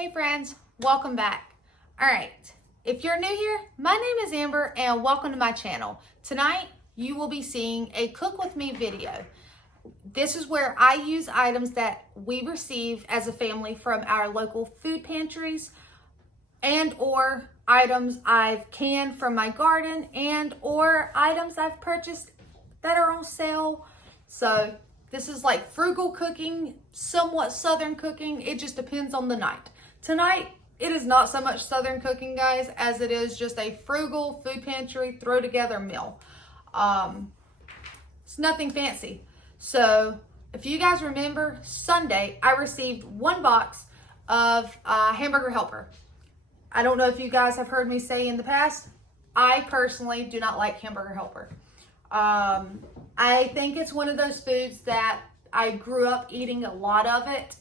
Hey friends, welcome back. All right, if you're new here, my name is Amber and welcome to my channel. Tonight, you will be seeing a cook with me video. This is where I use items that we receive as a family from our local food pantries and or items I've canned from my garden and or items I've purchased that are on sale. So this is like frugal cooking, somewhat southern cooking. It just depends on the night. Tonight, it is not so much southern cooking, guys, as it is just a frugal food pantry throw together meal. It's nothing fancy. So if you guys remember, Sunday, I received one box of Hamburger Helper. I don't know if you guys have heard me say in the past, I personally do not like Hamburger Helper. I think it's one of those foods that I grew up eating a lot of it.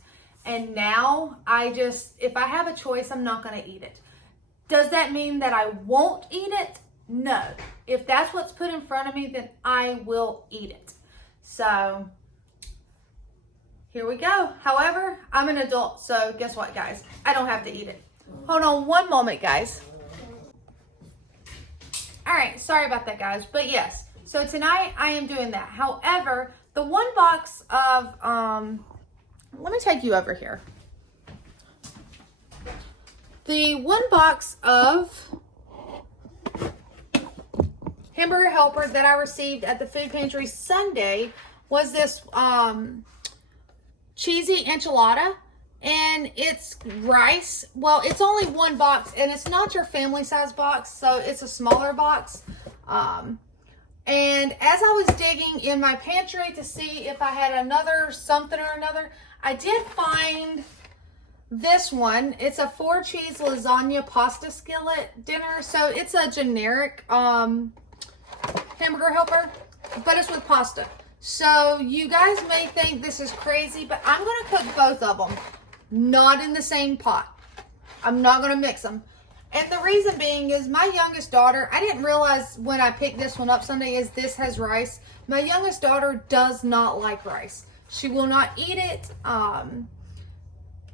And now if I have a choice, I'm not going to eat it. Does that mean that I won't eat it? No. If that's what's put in front of me, then I will eat it. So here we go. However, I'm an adult. So guess what, guys? I don't have to eat it. Hold on one moment, guys. All right. Sorry about that, guys. But yes. So tonight I am doing that. However, the one box of, let me take you over here. The one box of Hamburger Helper that I received at the food pantry Sunday was this cheesy enchilada, and it's rice. Well, it's only one box, and it's not your family size box, so it's a smaller box. And as I was digging in my pantry to see if I had another something or another, I did find this one. It's a 4-cheese lasagna pasta skillet dinner. So it's a generic Hamburger Helper, but it's with pasta. So you guys may think this is crazy, but I'm going to cook both of them, not in the same pot. I'm not going to mix them. And the reason being is my youngest daughter, I didn't realize when I picked this one up Sunday, is this has rice. My youngest daughter does not like rice. She will not eat it, and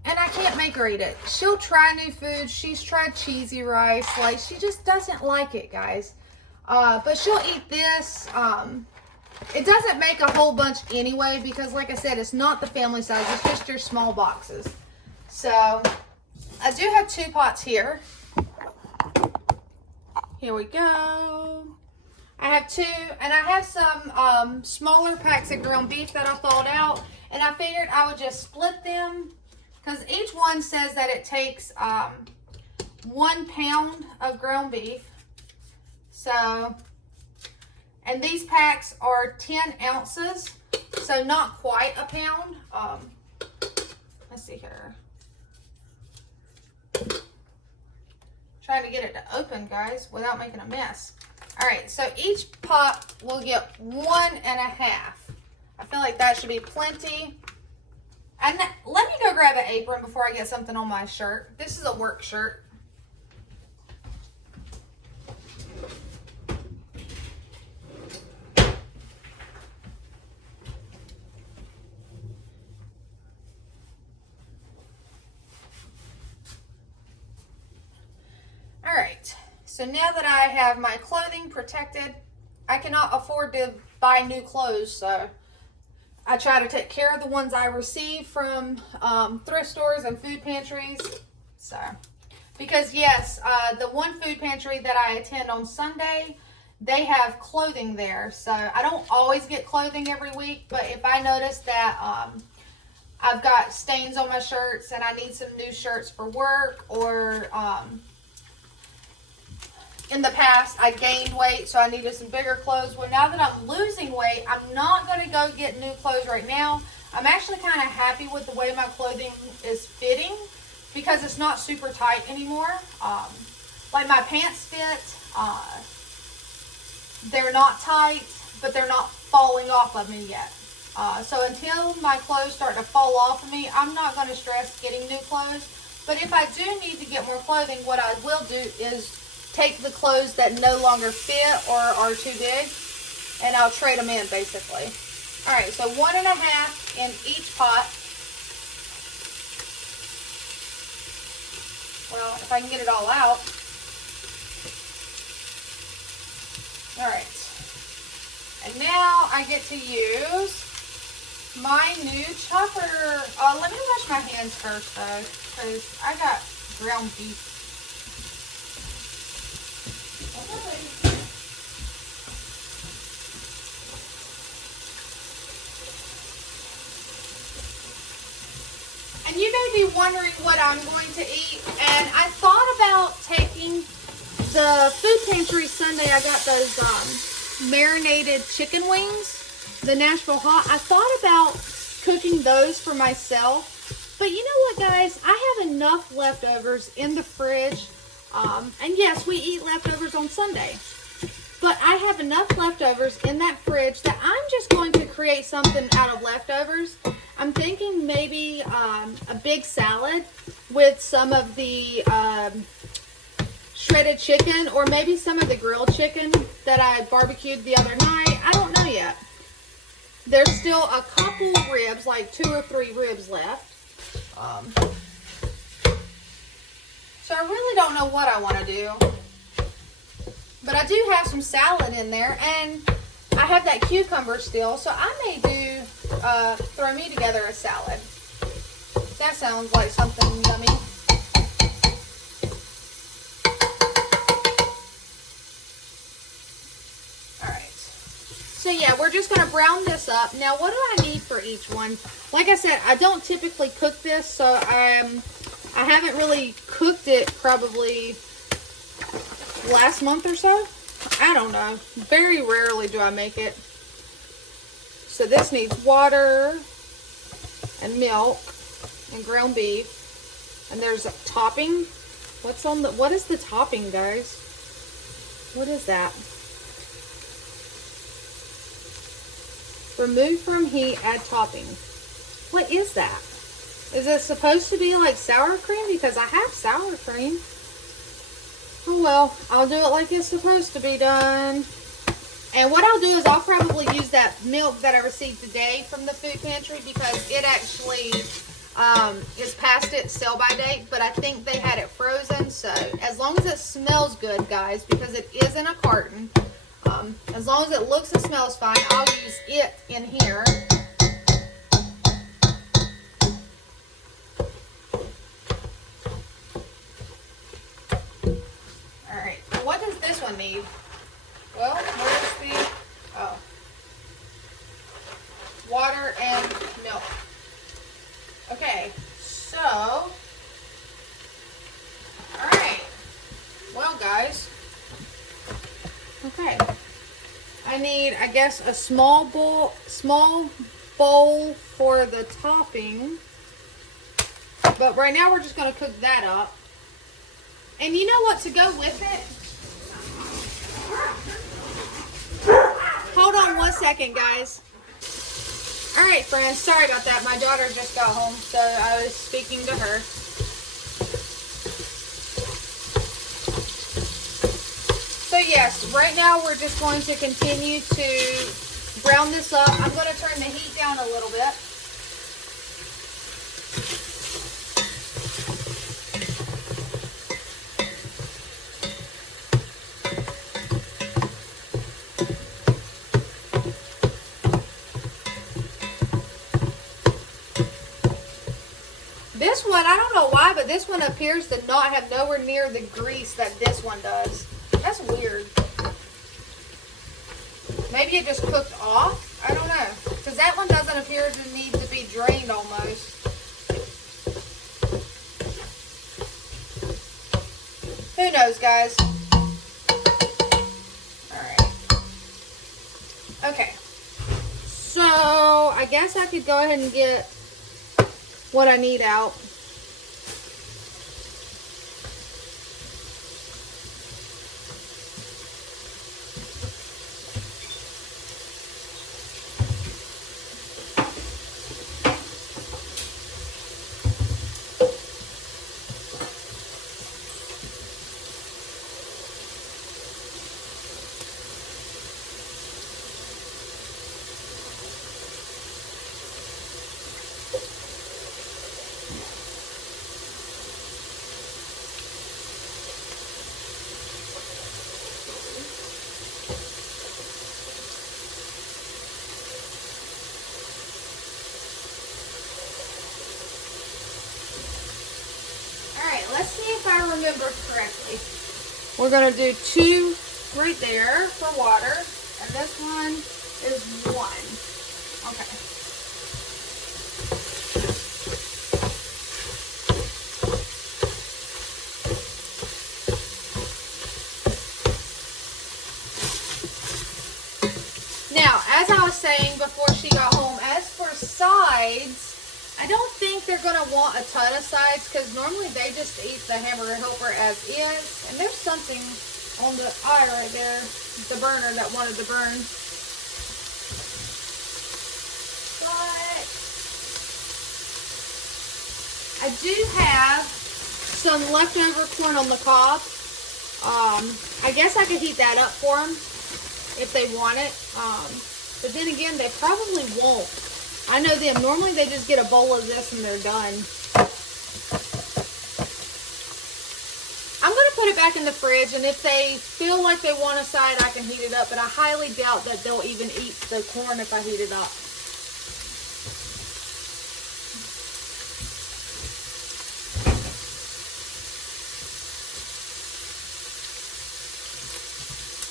I can't make her eat it. She'll try new food. She's tried cheesy rice. Like, she just doesn't like it, guys. But she'll eat this. It doesn't make a whole bunch anyway because, like I said, it's not the family size. It's just your small boxes. So, I do have 2 pots here. Here we go. I have 2, and I have some smaller packs of ground beef that I thawed out, and I figured I would just split them because each one says that it takes 1 pound of ground beef. So, and these packs are 10 ounces, so not quite a pound. Let's see here. Trying to get it to open, guys, without making a mess. All right, so each pot will get 1.5. I feel like that should be plenty. And let me go grab an apron before I get something on my shirt. This is a work shirt. All right. So now that I have my clothing protected, I cannot afford to buy new clothes, so I try to take care of the ones I receive from thrift stores and food pantries. So, because yes, the one food pantry that I attend on Sunday, they have clothing there. So I don't always get clothing every week, but if I notice that I've got stains on my shirts and I need some new shirts for work, or in the past, I gained weight, so I needed some bigger clothes. Well, now that I'm losing weight, I'm not going to go get new clothes right now. I'm actually kind of happy with the way my clothing is fitting because it's not super tight anymore. Like my pants fit. They're not tight, but they're not falling off of me yet. So until my clothes start to fall off of me, I'm not going to stress getting new clothes. But if I do need to get more clothing, what I will do is take the clothes that no longer fit or are too big, and I'll trade them in, basically. All right, so 1.5 in each pot. if I can get it all out. All right. And now I get to use my new chopper. Let me wash my hands first though, because I got ground beef. And you may be wondering what I'm going to eat. And I thought about taking the Food Pantry Sunday. I got those marinated chicken wings, the Nashville Hot. I thought about cooking those for myself. But you know what, guys? I have enough leftovers in the fridge. And yes, we eat leftovers on Sunday. But I have enough leftovers in that fridge that I'm just going to create something out of leftovers. I'm thinking maybe a big salad with some of the shredded chicken, or maybe some of the grilled chicken that I barbecued the other night. I don't know yet. There's still a couple ribs, like 2 or 3 ribs left. So I really don't know what I want to do. But I do have some salad in there, and I have that cucumber still, so I may do throw me together a salad. That sounds like something yummy. Alright. So yeah, we're just going to brown this up. Now, what do I need for each one? Like I said, I don't typically cook this, so I haven't really cooked it probably last month or so. I don't know. Very rarely do I make it. So this needs water and milk and ground beef. And there's a topping. What is the topping, guys? What is that? Remove from heat, add topping. What is that? Is it supposed to be like sour cream? Because I have sour cream. Oh well, I'll do it like it's supposed to be done. And what I'll do is I'll probably use that milk that I received today from the Food Pantry, because it actually is past its sell-by date, but I think they had it frozen. So as long as it smells good, guys, because it is in a carton, as long as it looks and smells fine, I'll use it in here. Alright, what does this one need? Well, where's the, oh, water and milk. Okay, so, alright, well guys, okay, I need, I guess, a small bowl for the topping, but right now we're just going to cook that up. And you know what to go with it? Hold on one second, guys. Alright, friends. Sorry about that. My daughter just got home, so I was speaking to her. So yes, right now we're just going to continue to brown this up. I'm going to turn the heat down a little bit. This one, I don't know why, but this one appears to not have nowhere near the grease that this one does. That's weird. Maybe it just cooked off? I don't know. Because that one doesn't appear to need to be drained almost. Who knows, guys? Alright. Okay. So, I guess I could go ahead and get what I need out. remember correctly. We're going to do 2 right there for water, and this one is 1. Okay. Now, as I was saying before she got home, as for sides, I don't think they're going to want a ton of sides because normally they just eat the hamburger helper as is. And there's something on the eye right there, the burner that wanted to burn. But I do have some leftover corn on the cob. I guess I could heat that up for them if they want it. But then again, they probably won't. I know them. Normally they just get a bowl of this and they're done. I'm going to put it back in the fridge, and if they feel like they want a side, I can heat it up. But I highly doubt that they'll even eat the corn if I heat it up.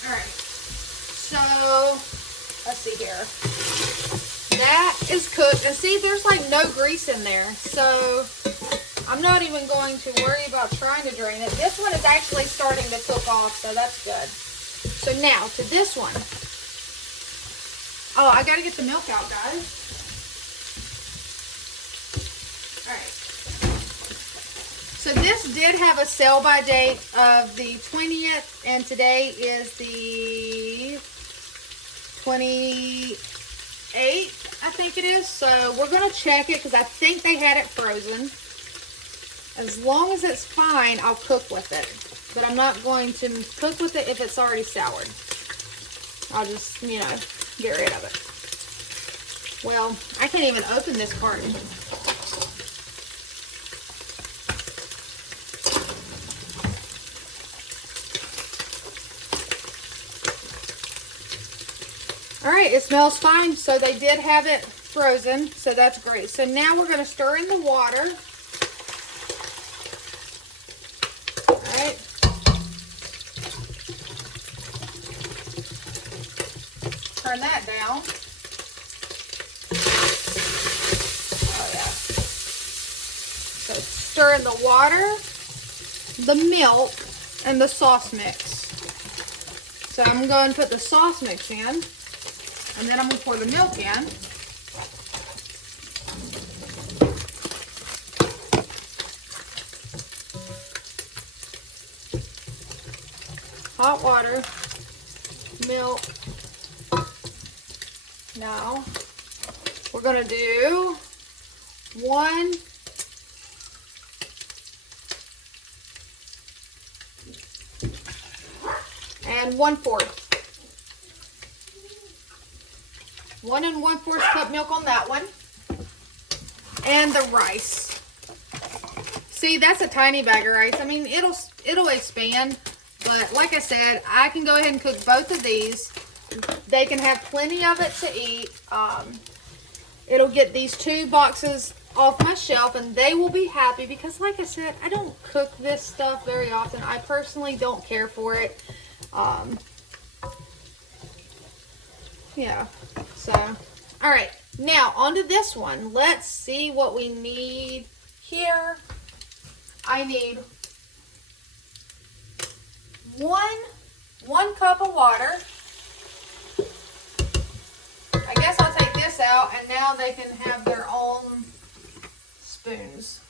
Alright. So, let's see here. That is cooked. And see, there's like no grease in there. So, I'm not even going to worry about trying to drain it. This one is actually starting to cook off, so that's good. So now, to this one. Oh, I got to get the milk out, guys. Alright. So this did have a sell-by date of the 20th, and today is the 28th. I think it is. So we're going to check it because I think they had it frozen. As long as it's fine, I'll cook with it. But I'm not going to cook with it if it's already soured. I'll just, you know, get rid of it. Well, I can't even open this carton. Alright, it smells fine. So they did have it frozen, so that's great. So now we're going to stir in the water. Alright. Turn that down. Oh yeah. So stir in the water, the milk, and the sauce mix. So I'm going to put the sauce mix in. And then I'm going to pour the milk in. Hot water, milk. Now, we're going to do 1 and 1/4. 1 1/4 cup milk on that one. And the rice. See, that's a tiny bag of rice. I mean, it'll expand, but like I said, I can go ahead and cook both of these. They can have plenty of it to eat. It'll get these 2 boxes off my shelf, and they will be happy because, like I said, I don't cook this stuff very often. I personally don't care for it. Yeah. So, all right, now onto this one. Let's see what we need here. I need one cup of water. I guess I'll take this out, and now they can have their own spoons.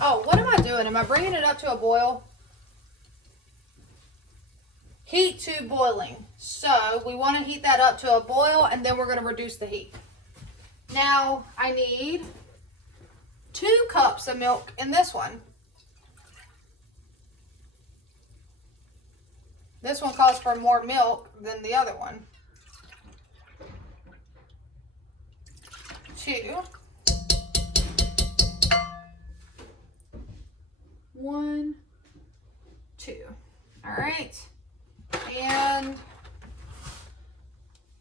Oh, what am I doing? Am I bringing it up to a boil? Heat to boiling. So we want to heat that up to a boil, and then we're going to reduce the heat. Now I need 2 cups of milk in this one. This one calls for more milk than the other one. 2. 1, 2. All right. And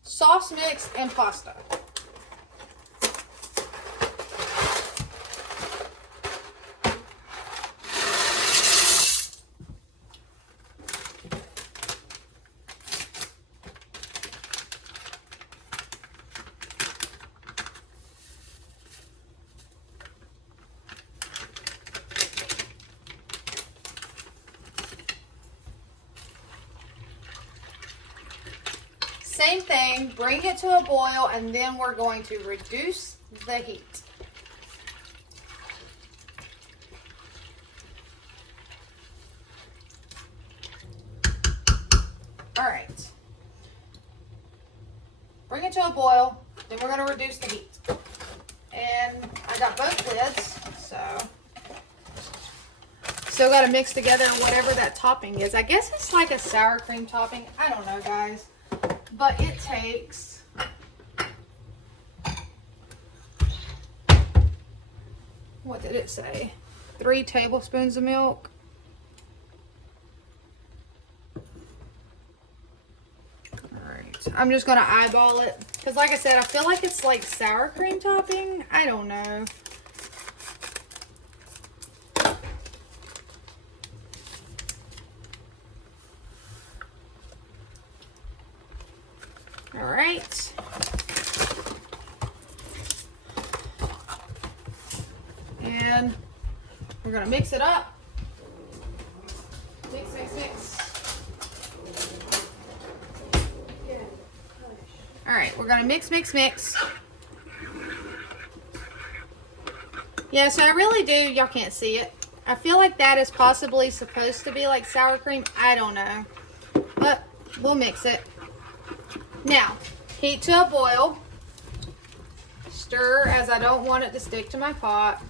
sauce mix and pasta. same thing, bring it to a boil, and then we're going to reduce the heat. All right. Bring it to a boil, then we're going to reduce the heat. And I got both lids, so still got to mix together whatever that topping is. I guess it's like a sour cream topping. I don't know, guys. But it takes what did it say? 3 tablespoons of milk. Alright, I'm just going to eyeball it. Because like I said, I feel like it's like sour cream topping. I don't know. Alright. And we're going to mix it up. Mix, mix, mix. Alright, we're going to mix, mix, mix. Yeah, so I really do, y'all can't see it. I feel like that is possibly supposed to be like sour cream. I don't know. But we'll mix it. Now, heat to a boil. Stir as I don't want it to stick to my pot.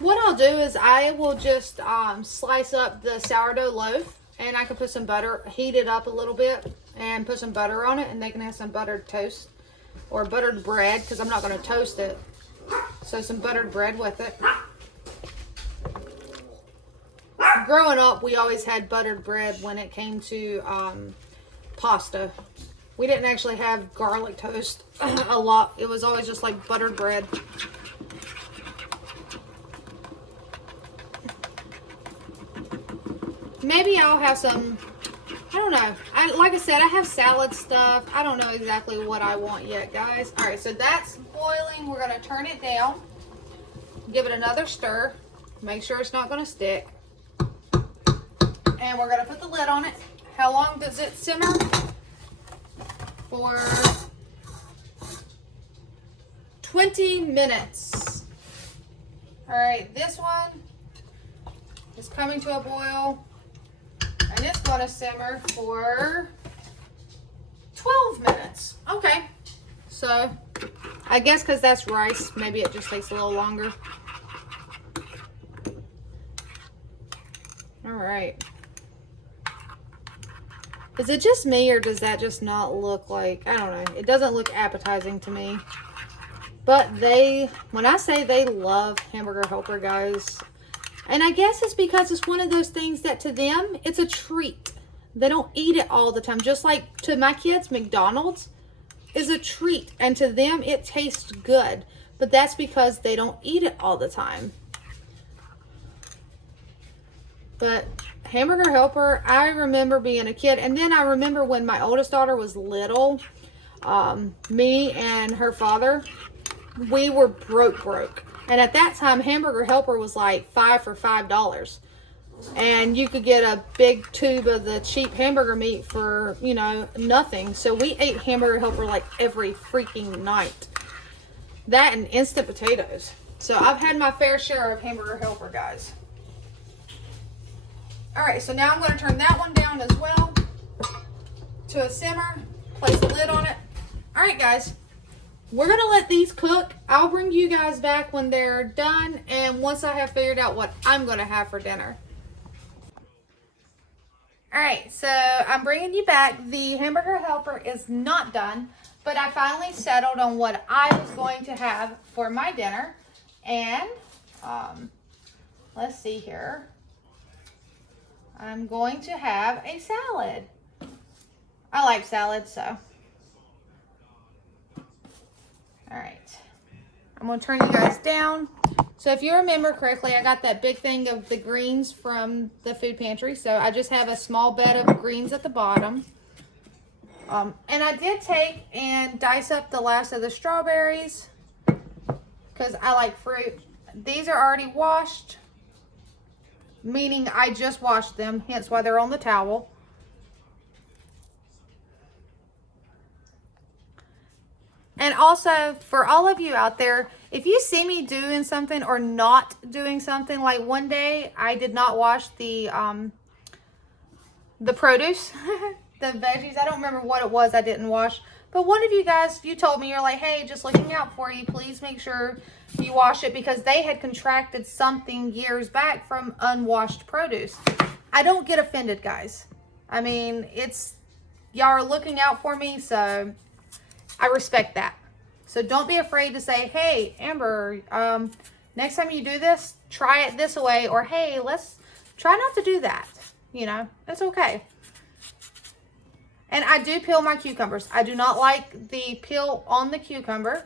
What I'll do is I will just slice up the sourdough loaf, and I can put some butter, heat it up a little bit, and put some butter on it, and they can have some buttered toast or buttered bread, because I'm not going to toast it. So some buttered bread with it. Growing up, we always had buttered bread when it came to pasta. We didn't actually have garlic toast a lot. It was always just like buttered bread. Maybe I'll have some, I don't know. Like I said, I have salad stuff. I don't know exactly what I want yet, guys. All right, so that's boiling. We're going to turn it down. Give it another stir. Make sure it's not going to stick. And we're going to put the lid on it. How long does it simmer? For 20 minutes. All right, this one is coming to a boil. And it's going to simmer for 12 minutes. Okay. So, I guess because that's rice, maybe it just takes a little longer. Alright. Is it just me, or does that just not look like, I don't know. It doesn't look appetizing to me. But when I say they love Hamburger Helper, guys, and I guess it's because it's one of those things that to them, it's a treat. They don't eat it all the time. Just like to my kids, McDonald's is a treat. And to them, it tastes good. But that's because they don't eat it all the time. But Hamburger Helper, I remember being a kid. And then I remember when my oldest daughter was little, me and her father, we were broke. And at that time, Hamburger Helper was like $5 for $5. And you could get a big tube of the cheap hamburger meat for, you know, nothing. So we ate Hamburger Helper like every freaking night. That and instant potatoes. So I've had my fair share of Hamburger Helper, guys. Alright, so now I'm going to turn that one down as well to a simmer. Place the lid on it. Alright, guys. We're going to let these cook. I'll bring you guys back when they're done and once I have figured out what I'm going to have for dinner. Alright, so I'm bringing you back. The Hamburger Helper is not done, but I finally settled on what I was going to have for my dinner. And, let's see here. I'm going to have a salad. I like salad, so. Alright. I'm going to turn you guys down. So if you remember correctly, I got that big thing of the greens from the food pantry. So I just have a small bed of greens at the bottom. And I did take and dice up the last of the strawberries because I like fruit. These are already washed, meaning I just washed them, hence why they're on the towel. And also, for all of you out there, if you see me doing something or not doing something, like one day I did not wash the produce, the veggies. I don't remember what it was I didn't wash. But one of you guys, you told me, you're like, hey, just looking out for you. Please make sure you wash it because they had contracted something years back from unwashed produce. I don't get offended, guys. I mean, y'all are looking out for me, so I respect that. So don't be afraid to say, hey, Amber, next time you do this, try it this way. Or, hey, let's try not to do that. You know, it's okay. And I do peel my cucumbers. I do not like the peel on the cucumber.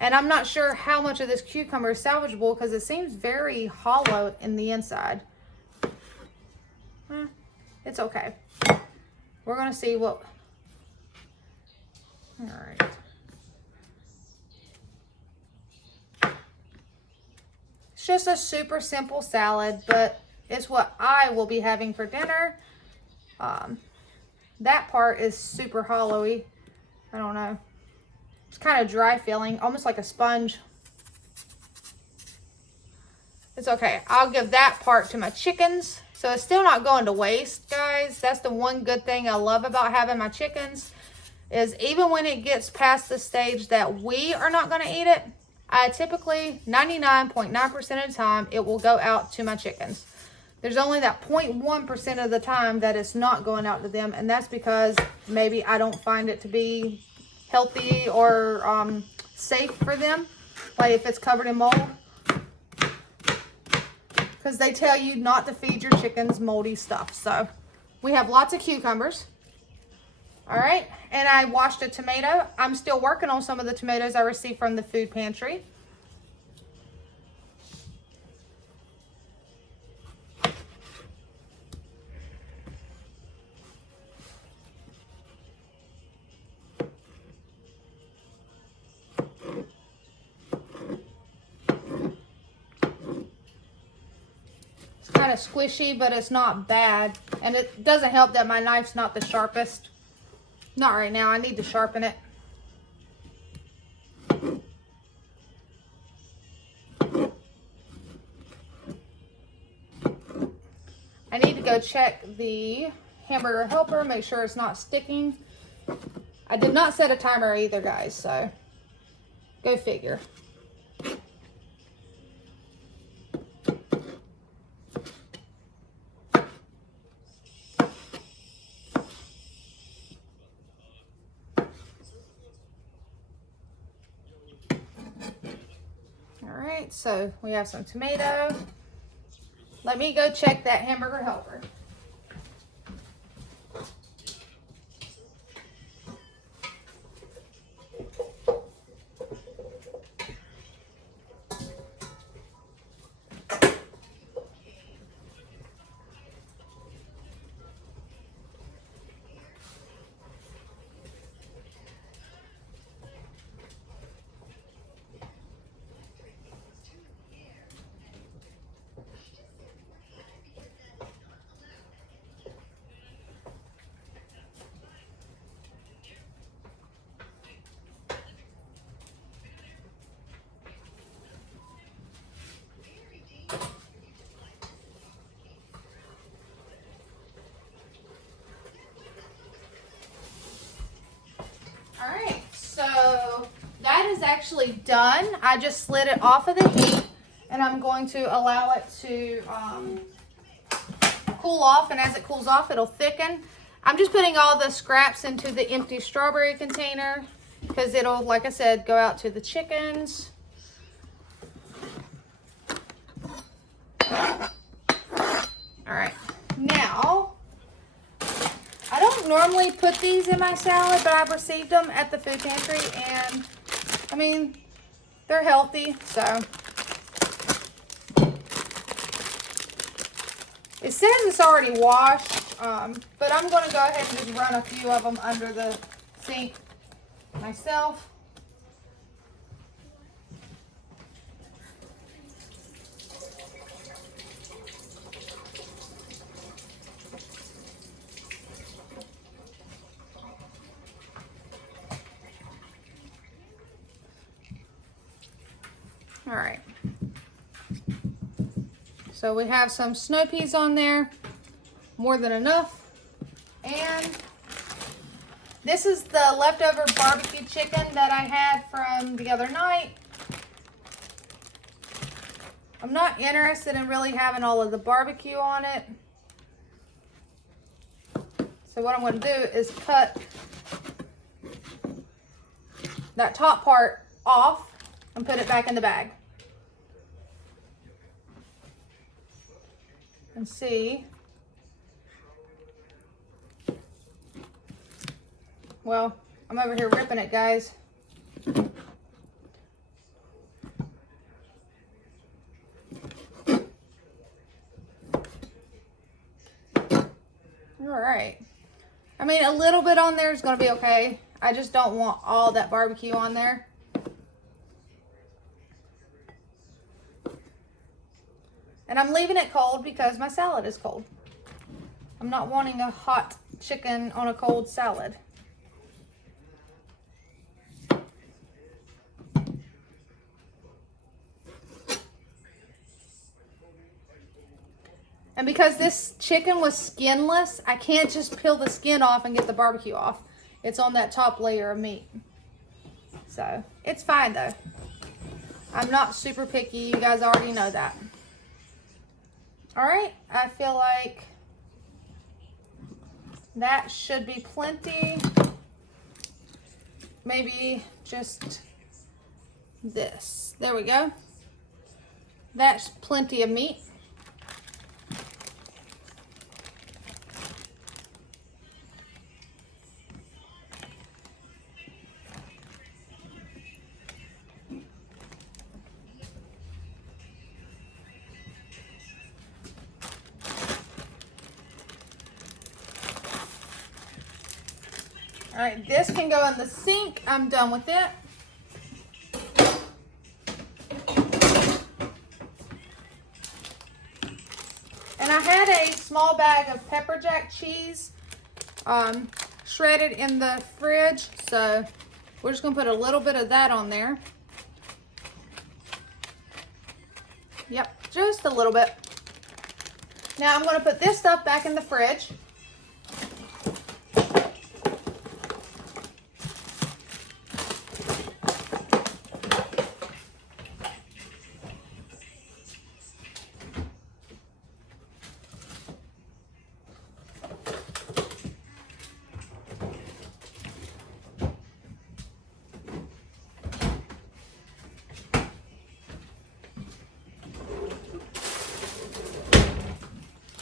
And I'm not sure how much of this cucumber is salvageable because it seems very hollow in the inside. It's okay. We're going to see what... All right. It's just a super simple salad, but it's what I will be having for dinner. That part is super hollowy. I don't know. It's kind of dry feeling, almost like a sponge. It's okay. I'll give that part to my chickens. So it's still not going to waste, guys. That's the one good thing I love about having my chickens, is even when it gets past the stage that we are not going to eat it, I typically, 99.9% of the time, it will go out to my chickens. There's only that 0.1% of the time that it's not going out to them, and that's because maybe I don't find it to be healthy or safe for them, like if it's covered in mold. Because they tell you not to feed your chickens moldy stuff. So we have lots of cucumbers. All right, and I washed a tomato. I'm still working on some of the tomatoes I received from the food pantry. It's kind of squishy, but it's not bad. And it doesn't help that my knife's not the sharpest. Not right now. I need to sharpen it. I need to go check the hamburger helper, make sure it's not sticking. I did not set a timer either, guys, so go figure. Alright, so we have some tomato. Let me go check that hamburger helper. Alright, so that is actually done. I just slid it off of the heat and I'm going to allow it to cool off, and as it cools off it'll thicken. I'm just putting all the scraps into the empty strawberry container because it'll, like I said, go out to the chickens. Alright, now I don't normally put these in my salad, but I've received them at the food pantry, and I mean, they're healthy, so. It says it's already washed, but I'm going to go ahead and just run a few of them under the sink myself. All right. So we have some snow peas on there, more than enough. And this is the leftover barbecue chicken that I had from the other night. I'm not interested in really having all of the barbecue on it. So what I'm going to do is cut that top part off and put it back in the bag. And see. Well, I'm over here ripping it, guys. All right. I mean, a little bit on there is going to be okay. I just don't want all that barbecue on there. And I'm leaving it cold because my salad is cold. I'm not wanting a hot chicken on a cold salad. And because this chicken was skinless, I can't just peel the skin off and get the barbecue off. It's on that top layer of meat. So, it's fine though. I'm not super picky. You guys already know that. Alright, I feel like that should be plenty. Maybe just this. There we go. That's plenty of meat. All right, this can go in the sink. I'm done with it. And I had a small bag of pepper jack cheese shredded in the fridge. So we're just gonna put a little bit of that on there. Yep, just a little bit. Now I'm gonna put this stuff back in the fridge.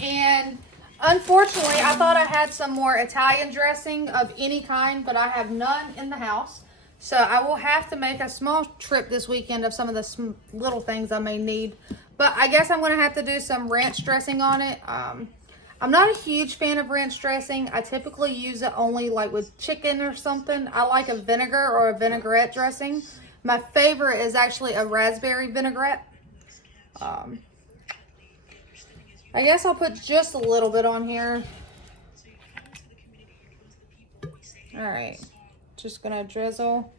And unfortunately, I thought I had some more Italian dressing of any kind, but I have none in the house. So I will have to make a small trip this weekend of some of the little things I may need. But I guess I'm going to have to do some ranch dressing on it. I'm not a huge fan of ranch dressing. I typically use it only like with chicken or something. I like a vinegar or a vinaigrette dressing. My favorite is actually a raspberry vinaigrette. I guess I'll put just a little bit on here. All right, just gonna drizzle,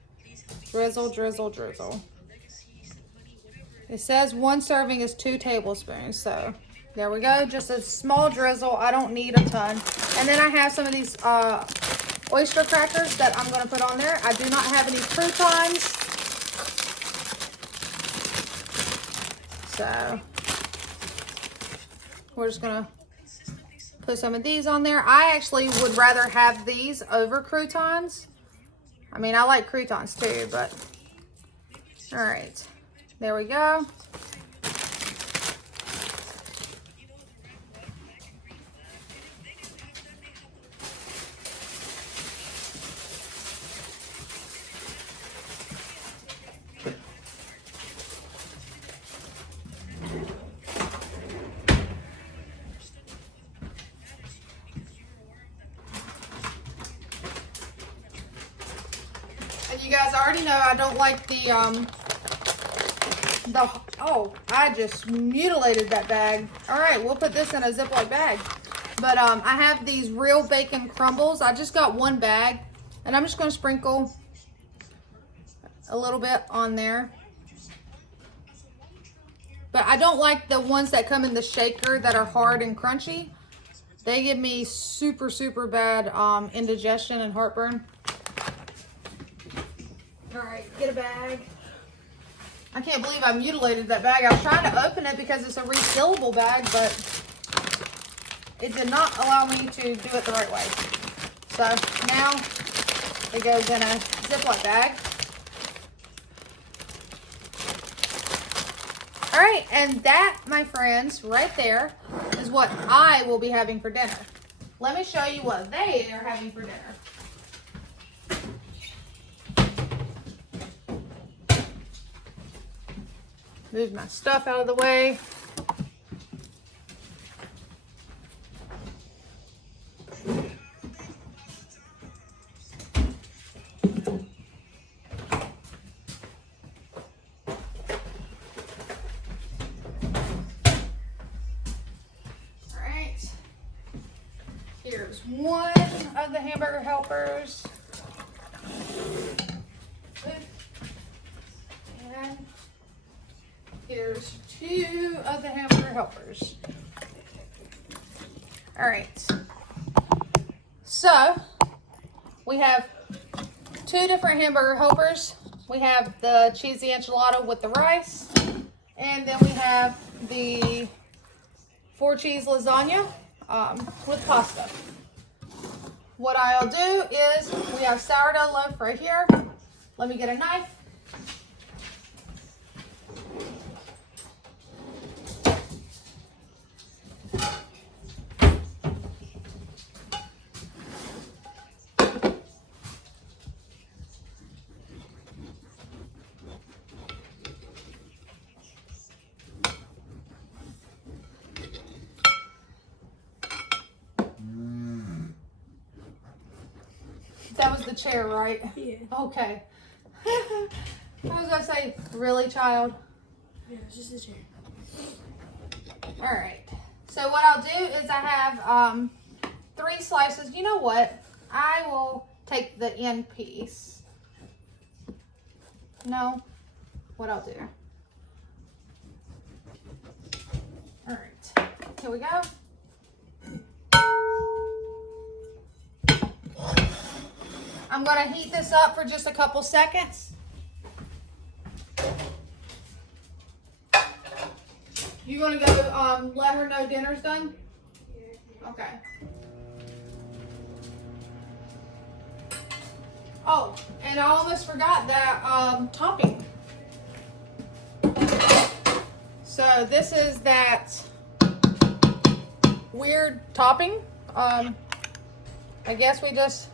drizzle, drizzle, drizzle. It says 1 serving is 2 tablespoons, so there we go. Just a small drizzle. I don't need a ton. And then I have some of these oyster crackers that I'm gonna put on there. I do not have any croutons, so we're just gonna put some of these on there. I actually would rather have these over croutons. I mean, I like croutons too, but all right, there we go. guys already know I don't like oh, I just mutilated that bag. All right, we'll put this in a Ziploc bag. But I have these real bacon crumbles. I just got one bag, and I'm just going to sprinkle a little bit on there. But I don't like the ones that come in the shaker that are hard and crunchy. They give me super, super bad indigestion and heartburn. All right, get a bag. I can't believe I mutilated that bag. I was trying to open it because it's a refillable bag, but it did not allow me to do it the right way. So now it goes in a Ziploc bag. All right, and that, my friends, right there is what I will be having for dinner. Let me show you what they are having for dinner. Move my stuff out of the way. Here's one of the hamburger helpers. And here's two of the hamburger helpers. All right. So we have two different hamburger helpers. We have the cheesy enchilada with the rice. And then we have the 4-cheese lasagna with pasta. What I'll do is, we have sourdough loaf right here. Let me get a knife. That was the chair, right? Yeah. Okay. I was gonna say, really, child? Yeah, it's just a chair. All right. So what I'll do is I have 3 slices. You know what? I will take the end piece. No. What I'll do. All right. Here we go. I'm going to heat this up for just a couple seconds. You going to go let her know dinner's done? Okay. Oh, and I almost forgot that topping. So this is that weird topping. I guess we just...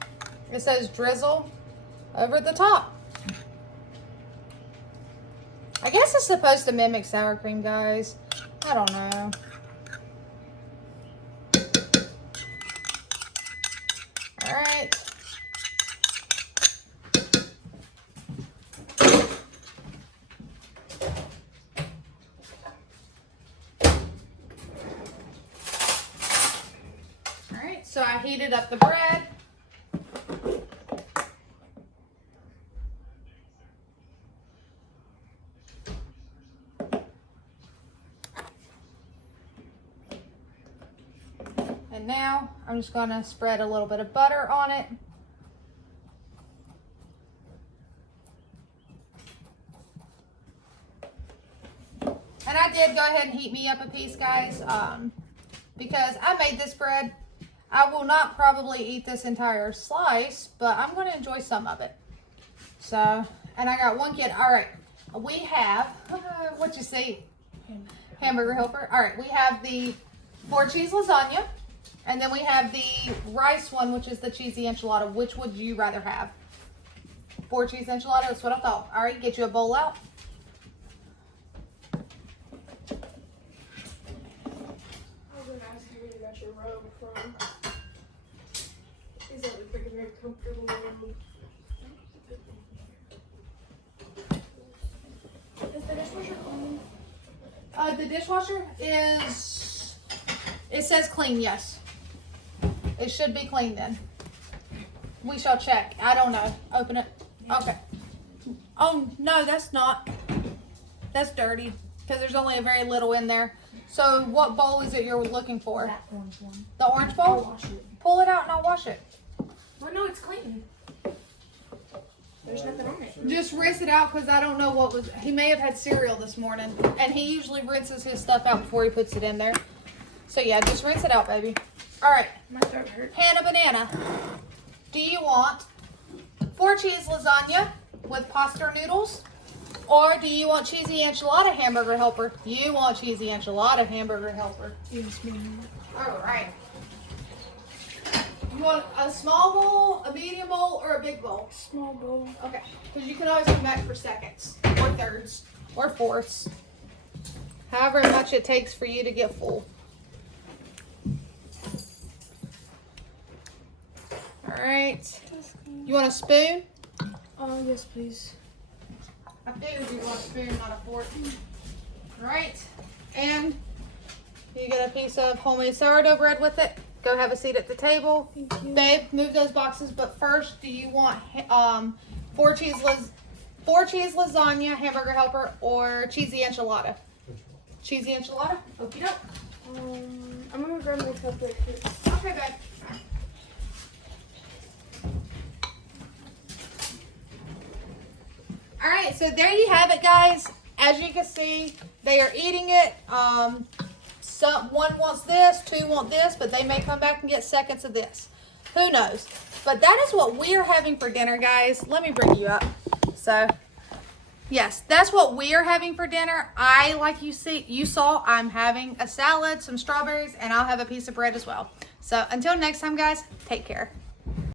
It says drizzle over the top. I guess it's supposed to mimic sour cream, guys. I don't know. All right. All right, so I heated up the bread. And now I'm just going to spread a little bit of butter on it. And I did go ahead and heat me up a piece, guys, because I made this bread. I will not probably eat this entire slice, but I'm going to enjoy some of it. So, and I got 1 kid. All right, we have, what you see? Hamburger helper. All right, we have the 4-cheese lasagna. And then we have the rice one, which is the cheesy enchilada. Which would you rather have? 4-cheese enchilada? That's what I thought. All right, get you a bowl out. I was going to ask you where you got your robe from. Is that freaking very comfortable? The dishwasher is, it says clean, yes. It should be clean then. We shall check. I don't know. Open it. Okay. Oh, no, that's not. That's dirty because there's only a very little in there. So what bowl is it you're looking for? That orange one. The orange I'll bowl? wash it. Pull it out and I'll wash it. Well, no, it's clean. There's nothing on it. Just rinse it out because I don't know what was. He may have had cereal this morning, and he usually rinses his stuff out before he puts it in there. So yeah, just rinse it out, baby. All right, My throat hurts. Hannah Banana. Do you want 4-cheese lasagna with pasta noodles, or do you want cheesy enchilada hamburger helper? You want cheesy enchilada hamburger helper. Yes, ma'am. All right. You want a small bowl, a medium bowl, or a big bowl? Small bowl. Okay, because you can always come back for seconds, or thirds, or fourths. However much it takes for you to get full. All right. You want a spoon? Oh, yes, please. I figured you want a spoon, not a fork. All right. And you get a piece of homemade sourdough bread with it. Go have a seat at the table. Thank you. Babe, move those boxes. But first, do you want 4-cheese lasagna, hamburger helper, or cheesy enchilada? Cheesy enchilada? Okie doke. I'm gonna grab my cupcake first. Okay, babe. All right, so there you have it, guys. As you can see, they are eating it. One wants this, 2 want this, but they may come back and get seconds of this. Who knows? But that is what we are having for dinner, guys. Let me bring you up. So, yes, that's what we are having for dinner. Like you saw, I'm having a salad, some strawberries, and I'll have a piece of bread as well. So until next time, guys, take care.